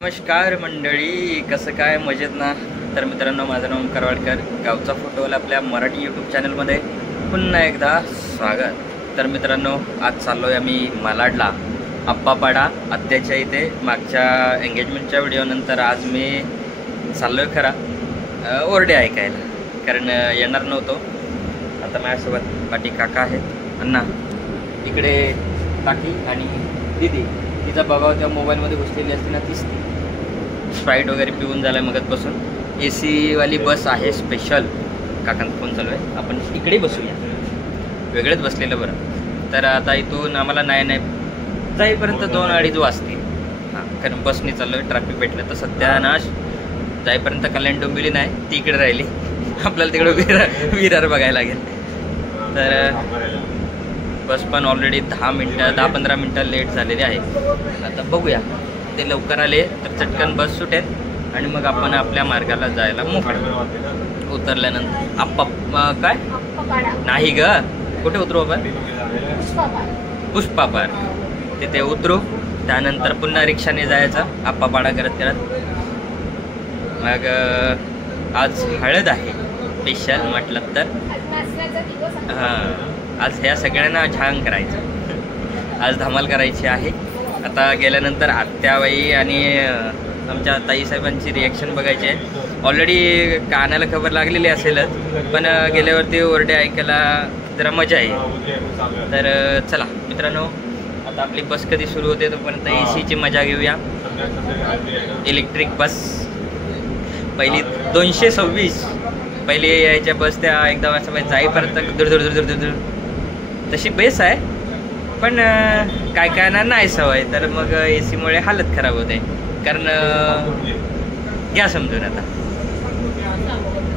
नमस्कार मंडळी, कसं काय मजेत ना? तर मित्रांनो, माझं नाव करवाडकर, गावचा फोटोवाला आपल्या मराठी यूट्यूब चॅनलमध्ये पुन्हा एकदा स्वागत. तर मित्रांनो, आज चाललो आहे आम्ही मालाडला, आप्पापाडा आत्याच्या इथे. मागच्या एंगेजमेंटच्या व्हिडिओनंतर आज मी चाललो आहे खरा ओरडे ऐकायला, कारण येणार नव्हतो. आता माझ्यासोबत पाठी काका आहेत, अण्णा इकडे, काकी आणि दीदी. तिचा बघाव त्या मोबाईलमध्ये घुसलेली असते ना, तीच स्प्राईट वगैरे पिऊन झालं मगतपासून. AC वाली बस आहे स्पेशल. काकांचा फोन चालू आहे, आपण इकडे बसूया, वेगळंच बसलेलं बरं. तर आता इथून आम्हाला नाही जाईपर्यंत 2-2:30 वाजतील. हां, कारण बसने चाललो आहे. ट्रॅफिक भेटलं तर सध्यानाश जाईपर्यंत कल्याण डोंबिवली नाही, ती इकडे राहिली. आपल्याला तिकडं विरार बघायला लागेल. तर बस पण ऑलरेडी 10-15 मिनटं लेट झालेली आहे. आता बघूया, ते लवकर आले तर चटकन बस सुटेल आणि मग आपण आपल्या मार्गाला जायला मोकळे. उतरल्यानंतर काय नाही ग, कुठे उतरू आपण? पुष्पा पार्क, तिथे उतरू. त्यानंतर पुन्हा रिक्षाने जायचं आप्पापाडा करत करत. मग आज हळद आहे स्पेशल म्हटलं तर. हां, आज ह्या सगळ्यांना छान करायचं, आज धमाल करायची आहे. आता गेल्यानंतर आत्याबाई आणि आमच्या ताईसाहेबांची रिॲक्शन बघायची आहे. ऑलरेडी कानाला खबर लागलेली असेलच, पण गेल्यावरती ओरडे ऐकायला जरा मजा आहे. तर चला मित्रांनो, आता आपली बस कधी सुरू होते तोपर्यंत AC ची मजा घेऊया. इलेक्ट्रिक बस पहिली 226 पहिले यायच्या बस, त्या एकदम असं जाईपर्यंत दूर तशी बेस आहे, पण काय काय ना नाही सवय. तर मग AC मुळे हालत खराब होते. कारण घ्या समजून, आता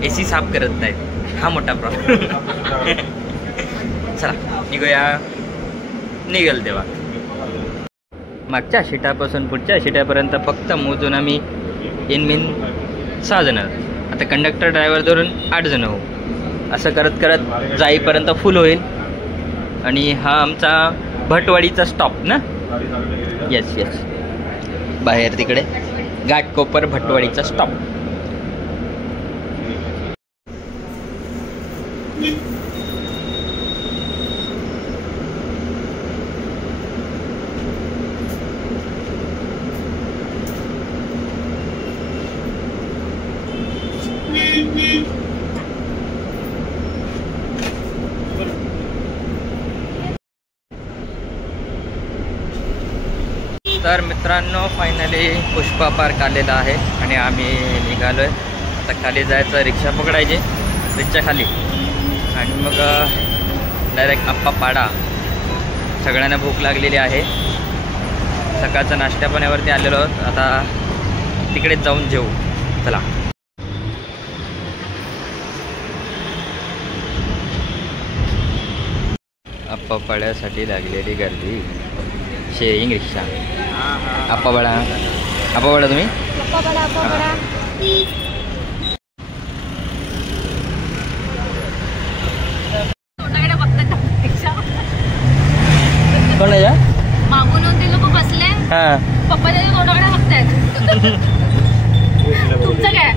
AC साफ करत नाहीत, हा मोठा प्रॉब्लेम. चला निघूया, निघेल तेव्हा. मागच्या शिटापासून पुढच्या शिटापर्यंत फक्त मोजून आम्ही इनमिन 6 जण. आता कंडक्टर ड्रायव्हर धरून 8 जण होऊ. असं करत करत जाईपर्यंत फुल होईल. आणि हा आमचा भटवाडीचा स्टॉप ना? येस, बाहेर तिकडे घाटकोपर भटवाडीचा स्टॉप. तर मित्रांनो, फायनली पुष्पा पार्क आलेला आहे आणि आम्ही निघालो आहे. आता खाली जायचं, रिक्षा पकडायची रिक्षा खाली, आणि मग डायरेक्ट आप्पापाडा. सगळ्यांना भूक लागलेली आहे, सकाळचा नाश्ता पण यावरती आलेलो आहोत. आता तिकडेच जाऊन जेवू. चला. आप्पापाड्यासाठी लागलेली गर्दी. शेअरिंग रिक्षा. आप्पापाडा तुम्ही कोणाच्या मागून ते लोक बसले. हां, पप्पा त्याच्या तोंडाकडे बघतायत. तुमचं काय?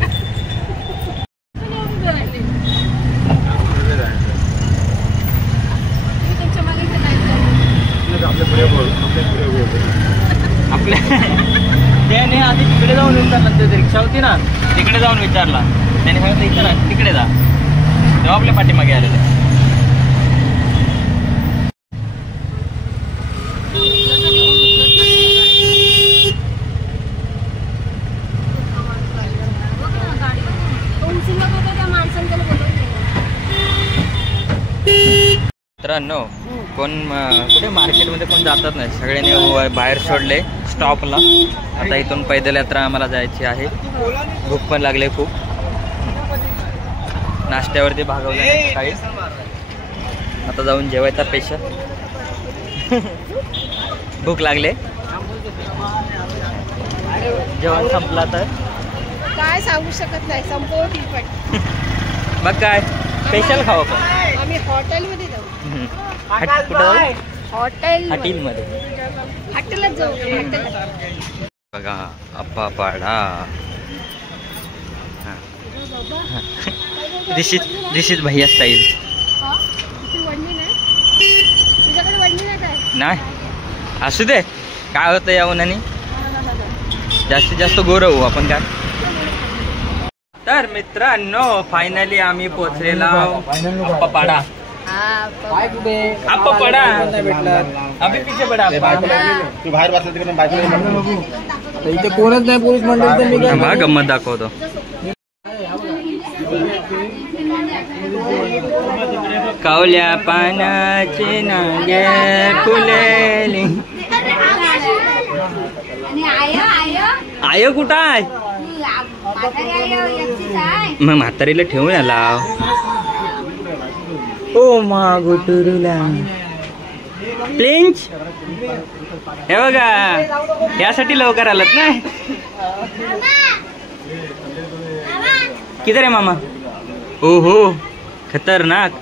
आपल्या त्याने आधी तिकडे जाऊन विचारलं, ते रिक्षा होती ना, तिकडे जाऊन विचारला. त्याने सांगितलं इथं ना, तिकडे जा. तेव्हा आपल्या पाठीमागे आले ते. मित्रांनो, कोण कुठे मार्केटमध्ये कोण जातात नाही, सगळ्यांनी बाहेर सोडले स्टॉपला. आता इथून पैदल यात्रा आम्हाला जायची आहे. भूक पण लागले खूप. नाश्त्यावरती भागवलं सकाळी. आता जाऊन जेवायचा पेशल. भूक लागले, जेवण संपला तर काय सांगू शकत नाही, संपवतील पण. मग काय स्पेशल खाऊ आपण. आम्ही हॉटेलमध्ये जाऊ. कुठं? हॉटेल हॉटेलमध्ये. हॉटेलच जाऊ. बघा अप्पा पाडा. दिस इज भैया स्टाईल. नाही असू दे, काय होतं या उन्हाने. जास्तीत जास्त गोरं होऊ आपण काय. तर मित्रांनो फायनली आम्ही पोहोचलेलो अप्पा पाडा. अप्पा पाडा अभि पिछे पडा. तू बाहेर बसला तिकडे बायको इथे कोणच नाही पोलीस मंडळ. तर मी हा गंमत दाखवतो. कावल्या पानाचे नागे फुलेली. आय कुठं आहे मग म्हातारीला ठेवून आला. ओ मागो टुरुला प्लेंच. हे बघा यासाठी लवकर आलात ना. किधर आहे मामा. ओ हो खतरनाक.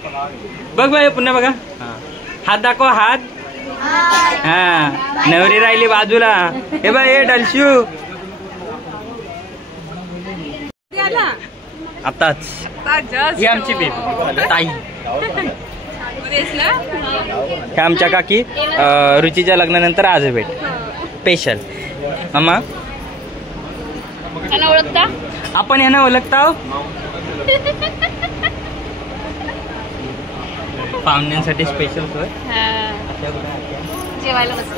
बघ बाय पुन्हा बघा. हात दाखव हात. हा नवरी राहिली बाजूला. हे बाय हे डलशू आताच. ही आमची बेबी ताई. हे आमच्या काकी रुचीच्या लग्नानंतर आज भेट स्पेशल. मामा ओळखता आपण यांना ओळखता. पाहुण्यांसाठी स्पेशल सोय. जेवायला बस.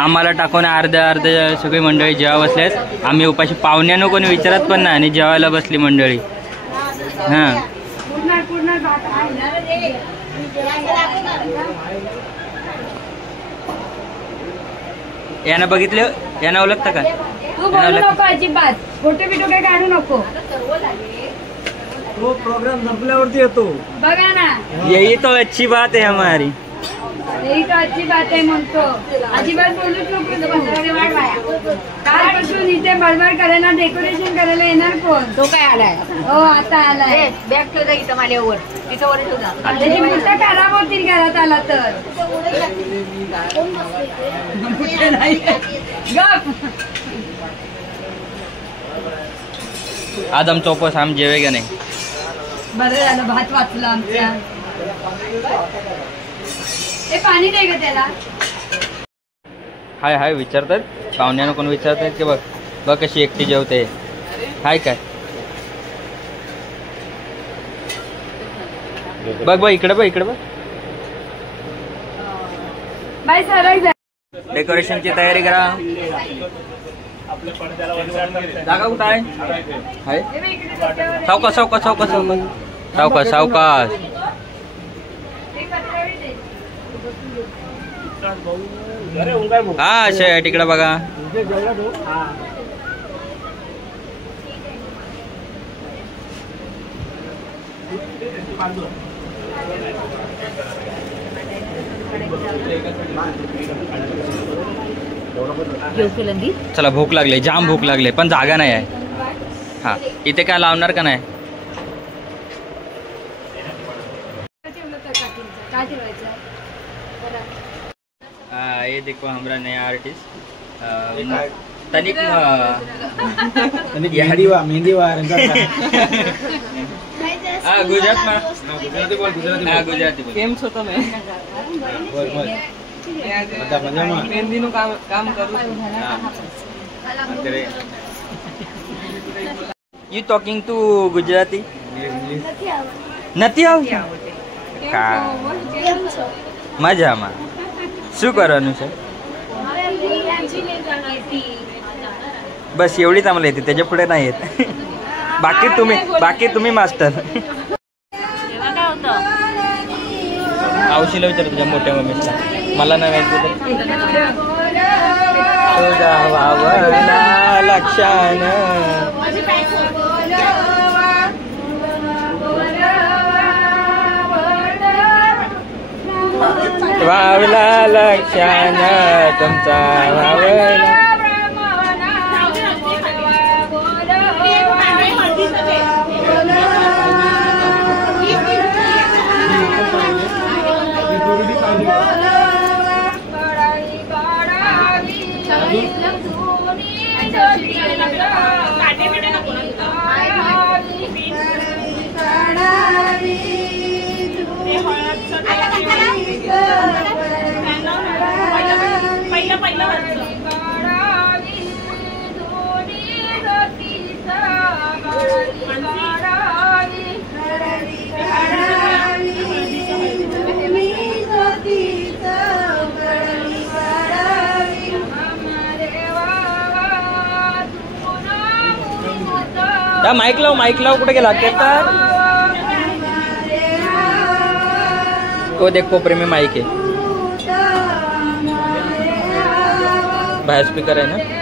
आम्हाला टाकून अर्ध्या सगळी मंडळी जेवा बसल्यात. आम्ही उपाशी पाहुण्यानं कोणी विचारत पण नाही आणि जेवायला बसली मंडळी. हा यानं बघितलं. यानं ओळखता का. तू बोलू नको अजिबात. फोटो बिटो काय काढू नको. तो प्रोग्राम संपल्यावरती येतो. बघा ना यही तो अच्छी बात है हमारी. यही तो अच्छी बात आहे म्हणतो. अजिबात बोलूच नको. कालपासून इथे बडबड करायला डेकोरेशन करायला येणार कोण. तो काय आलाय. हो आता आलाय. बॅग ठेवता इथं माझ्यावर. तिथं वर ठेवता. त्याची मुठा खराब होतील घरात आला तर. आज आमचा उपवास आम जेवे का नाही. बरं झालं भात वाचलं आमच्या. ते पाणी दे ग त्याला. हाय हाय विचारतात पाहुण्यानं कोण विचारतात की बघ बघ कशी एकटी जेवते. हाय काय बघ बघ इकडे बघ इकडे बघ. बाय सरळ. डेकोरेशनची तयारी करा. जागा कुठं आहे. सावकाश सावकाश सावकाश सावकाश सावकाश सावकाश. हा अशा तिकडे बघा. चला भूक लागली जाम भूक लागली पण जागा नाही आहे. हा इथे काय लावणार का नाही. ये देखो हमारा नया आर्टिस्ट तनिक मेहंदी गुजरात में गुजराती કેમ છો તમે. મહેંદીનું કામ કરું છું. You talking to Gujarati? નથી આવતું. મજામાં શું કરવાનું છે. बस एवढीच आम्हाला येते त्याच्या पुढे नाही येत. बाकी तुम्ही मास्टर. आवशीला विचार तुझ्या मोठ्या मम्मीला. मला नाही माहिती. तुझा वावला लक्षान वावला लक्षान तुमचा वावला. माईक लाव कुठे गेला को देख कोपरे में माइक है बाहर स्पीकर है ना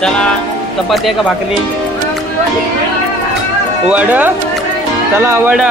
चला चपाती आहे का भाकरी वड चला वड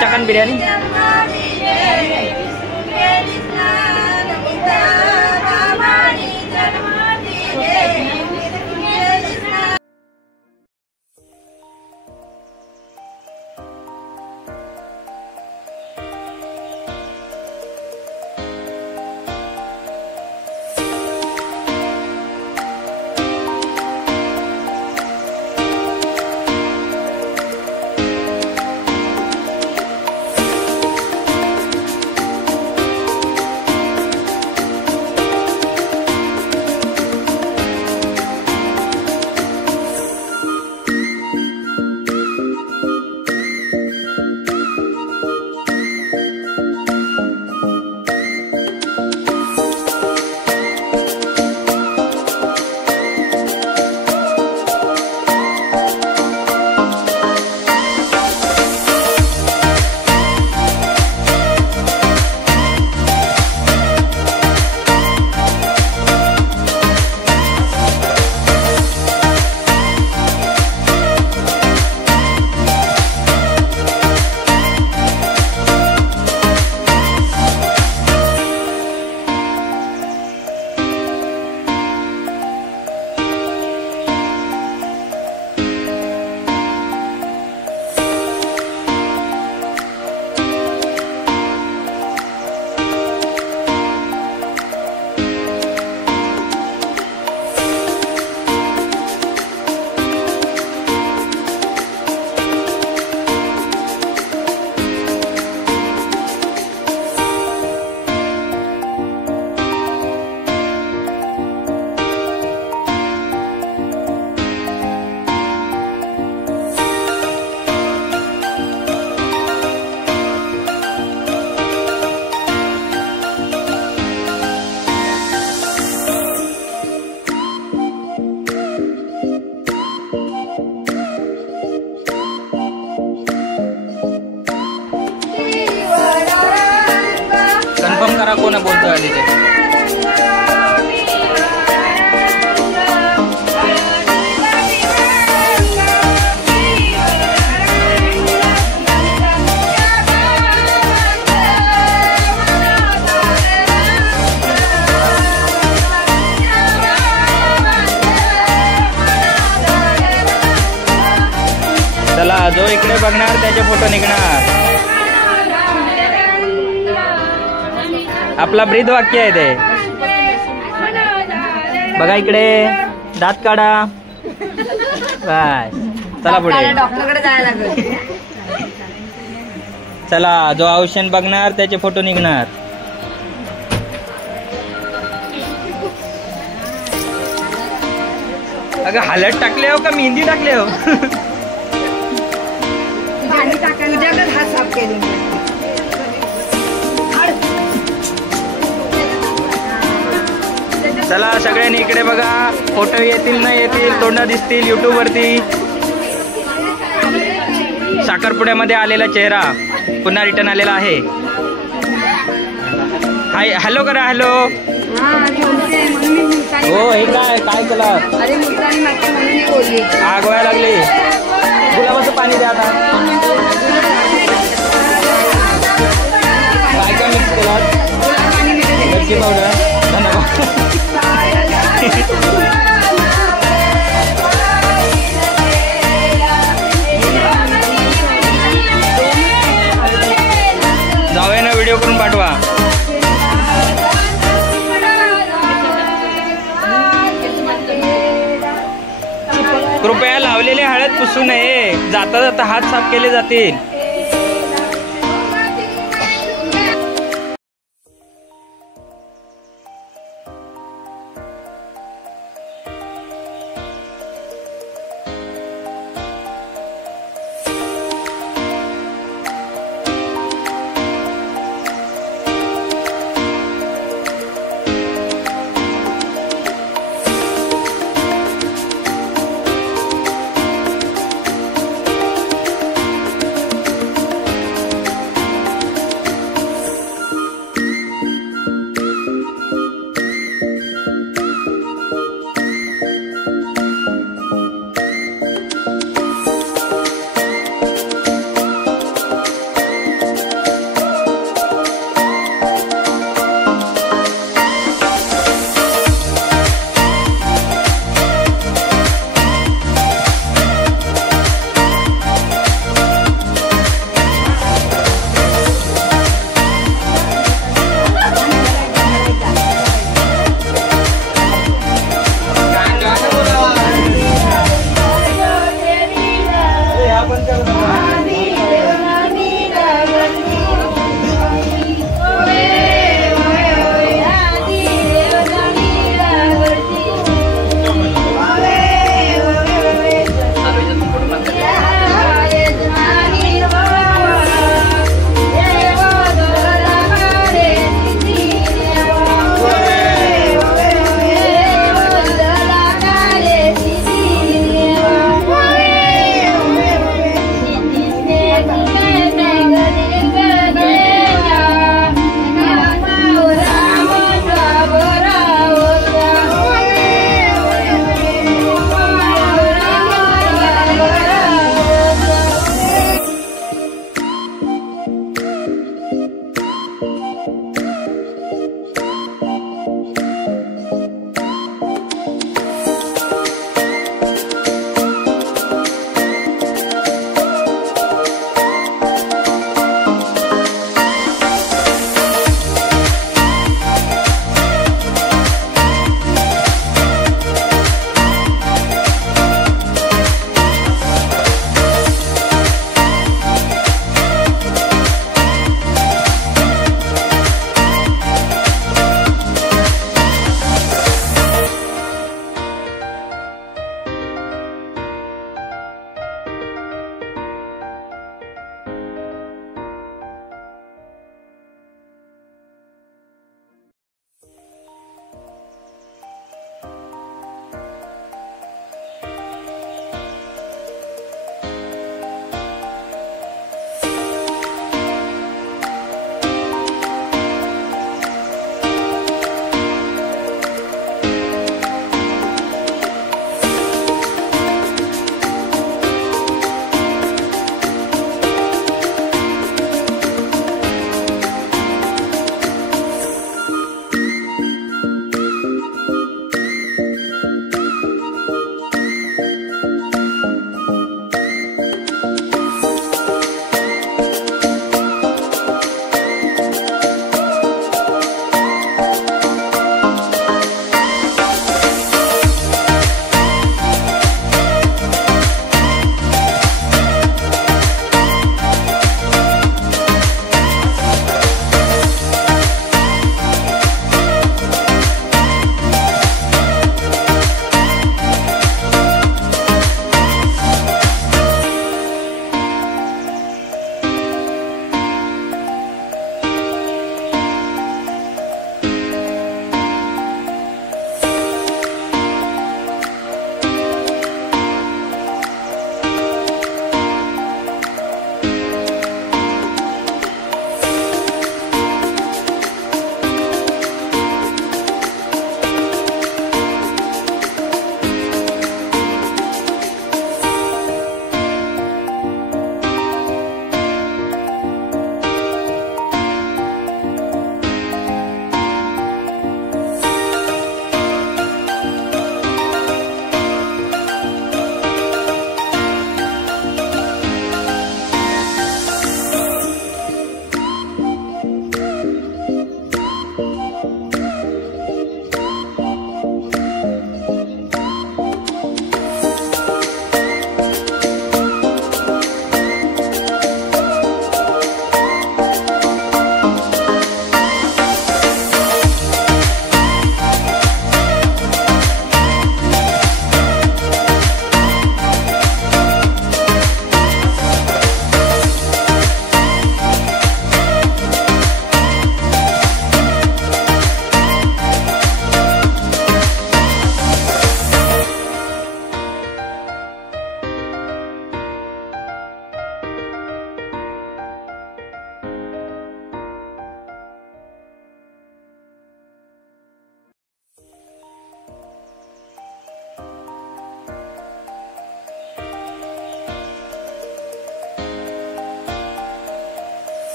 Cakan biryani. बघा कोण बोलतो आधी ते. चला जो इकडे बघणार त्याचे फोटो निघणार. आपला ब्रीद वाक्य आहे ते. बघा इकडे दात काढा. बस चला पुढे. डॉक्टरकडे जायला लागेल. चला जो औषध बघणार त्याचे फोटो निघणार. अगं हलत टाकले हो का मेहंदी टाकले हो. तुझ्याकडे हात साफ केले. चला सगळ्यांनी इकडे बघा. फोटो येतील नाही येतील तोंड दिसतील युट्यूब वरती. साखरपुड्यामध्ये आलेला चेहरा पुन्हा रिटर्न आलेला आहे. हाय हॅलो करा. हॅलो. हो हे काय काय चला. अरे मुलतानी माती म्हणून बोलली. आग व्हायला लागली. गुलाबाचं पाणी द्या आता. काय काय मिक्स केला. मिरची पावडर. धन्यवाद. जाऊया ना व्हिडिओ करून पाठवा. कृपया लावलेले हळद पुसू नये. जाता जाता हात साफ केले जातील.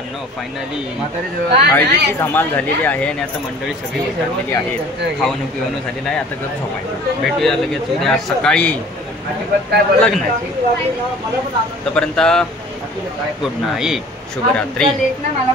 मित्रांनो फायनली हळदीची धमाल झालेली आहे आणि आता मंडळी सगळी उतरलेली आहेत. खावणं पिवणं झालेलं आहे. आता गप झोपायचं. भेटूया लगेच उद्या सकाळी लग्न. तोपर्यंत गुड नाईट, शुभरात्री. मला